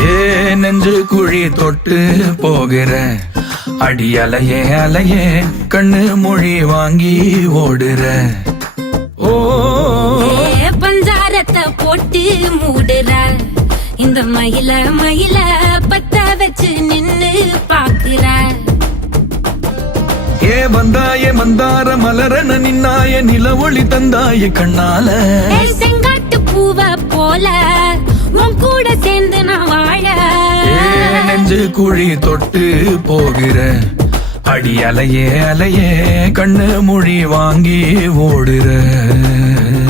ஏ நெஞ்சு குழி தொட்டு போகிற அடி அலையே அலையே கண்ணு மொழி வாங்கி ஓடுற. ஓ பஞ்சாரத்தை போட்டு மூடுற இந்த மயில மயில பத்த வச்சு நின்னு பாக்குற. ஏ வந்தாய மந்தார மலரன நின்னாய நில ஒளி தந்தாய கண்ணால. செங்காட்டு பூவ போல உன் கூட சேர்ந்து நான் வாழ. நெஞ்சு குழி தொட்டு போகிற அடி அலையே அலையே கண்ணு மொழி வாங்கி ஓடுற.